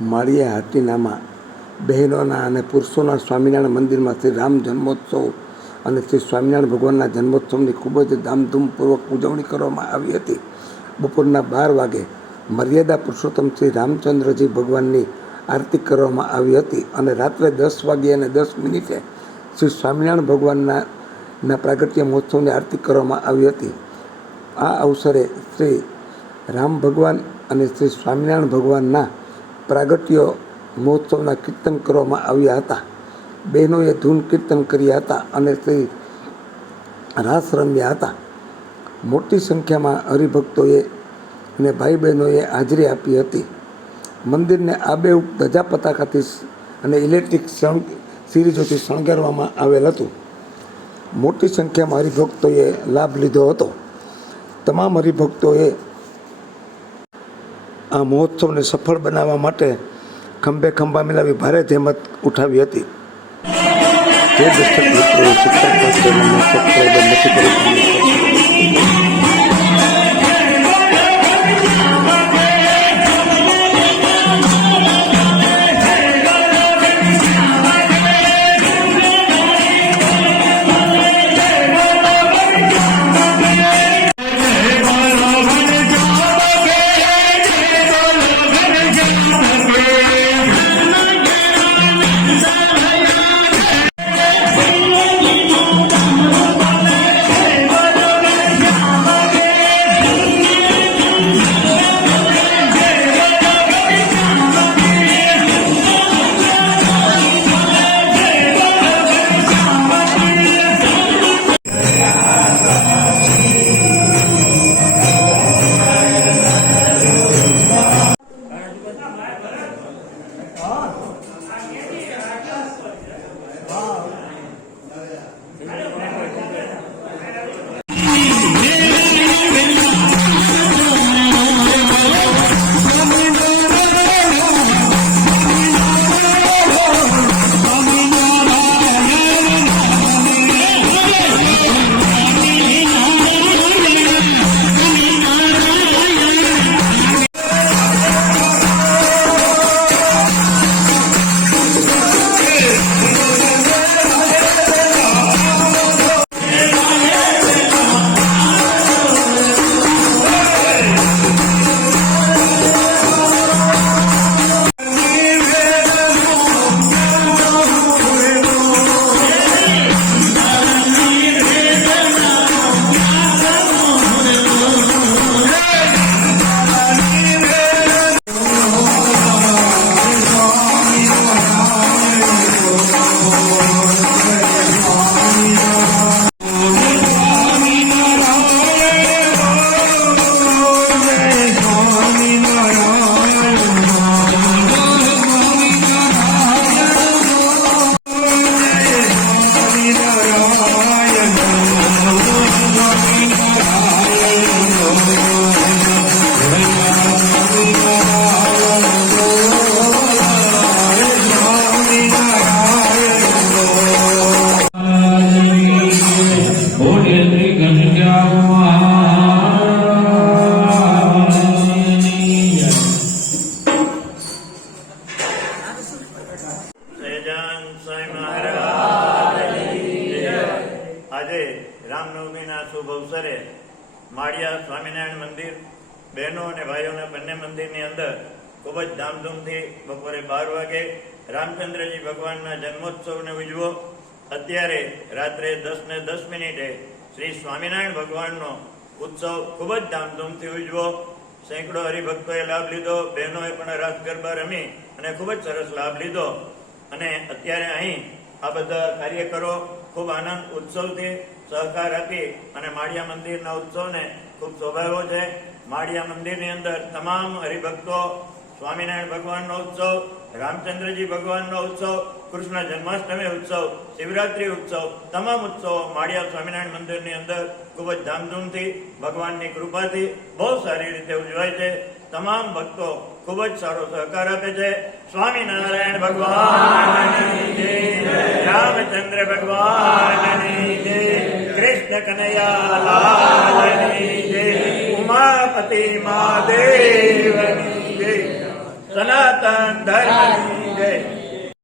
માળિયા હાટીનામાં બહેનોના અને પુરુષોના સ્વામિનારાયણ મંદિરમાં શ્રી રામ જન્મોત્સવ અને શ્રી સ્વામિનારાયણ ભગવાનના જન્મોત્સવની ખૂબ જ ધામધૂમપૂર્વક ઉજવણી કરવામાં આવી હતી. બપોરના 12 વાગે મર્યાદા પુરુષોત્તમ શ્રી રામચંદ્રજી ભગવાનની આરતી કરવામાં આવી હતી અને રાત્રે 10 વાગ્યે અને 10 મિનિટે શ્રી સ્વામિનારાયણ ભગવાનના પ્રાગટ્ય મહોત્સવની આરતી કરવામાં આવી હતી. આ અવસરે શ્રી રામ ભગવાન અને શ્રી સ્વામિનારાયણ ભગવાનના પ્રાગટ્ય મહોત્સવના કીર્તન કરવામાં આવ્યા હતા. બહેનોએ ધૂન કીર્તન કર્યા હતા અને શ્રી રાસ રમ્યા હતા. મોટી સંખ્યામાં હરિભક્તોએ અને ભાઈ બહેનોએ હાજરી આપી હતી. મંદિરને આબેહૂબ ધજા પતાકાથી અને ઇલેક્ટ્રિક સિરીઝોથી શણગારવામાં આવેલ હતું. મોટી સંખ્યામાં હરિભક્તોએ લાભ લીધો હતો. તમામ હરિભક્તોએ આ મહોત્સવને સફળ બનાવવા માટે ખંભે ખંભા મિલાવી ભારે જહેમત ઉઠાવી હતી. જે દર્શક મિત્રોએ શિક્ષણ ચેનલને સબસ્ક્રાઈબ નથી કરી આજે રામનવમીના શુભ અવસરે માળિયા સ્વામિનારાયણ મંદિર બહેનો અને ભાઈઓના બંને મંદિરની અંદર ખૂબ જ ધામધૂમથી બપોરે 12 વાગે રામચંદ્રજી ભગવાનના જન્મોત્સવને ઉજવો. અત્યારે રાત્રે 10:10 શ્રી સ્વામિનારાયણ ભગવાનનો ઉત્સવ ખૂબ જ ધામધૂમથી ઉજવો. સેંકડો હરિભક્તોએ લાભ લીધો. બહેનોએ પણ રાસ ગરબા રમી અને ખૂબ જ સરસ લાભ લીધો. અને અત્યારે અહીં આ બધા કાર્યકરો ખૂબ આનંદ ઉત્સવથી સહકાર આપી અને માળિયા મંદિરના ઉત્સવને ખૂબ શોભાવ્યો છે. માળિયા મંદિરની અંદર તમામ હરિભક્તો સ્વામિનારાયણ ભગવાનનો ઉત્સવ, રામચંદ્રજી ભગવાનનો ઉત્સવ, કૃષ્ણ જન્માષ્ટમી ઉત્સવ, શિવરાત્રી ઉત્સવ, તમામ ઉત્સવો માળિયા સ્વામિનારાયણ મંદિરની અંદર ખૂબ જ ધામધૂમથી ભગવાનની કૃપાથી બહુ સારી રીતે ઉજવાય છે. તમામ ભક્તો ખૂબ જ સારો સહકાર આપે છે. સ્વામિનારાયણ ભગવાનની જય, રામચંદ્ર ભગવાનની જય, કૃષ્ણ કનૈયા લાલની જય, ઉમાપતિ મહાદેવની જય. સનાતન ધર્મ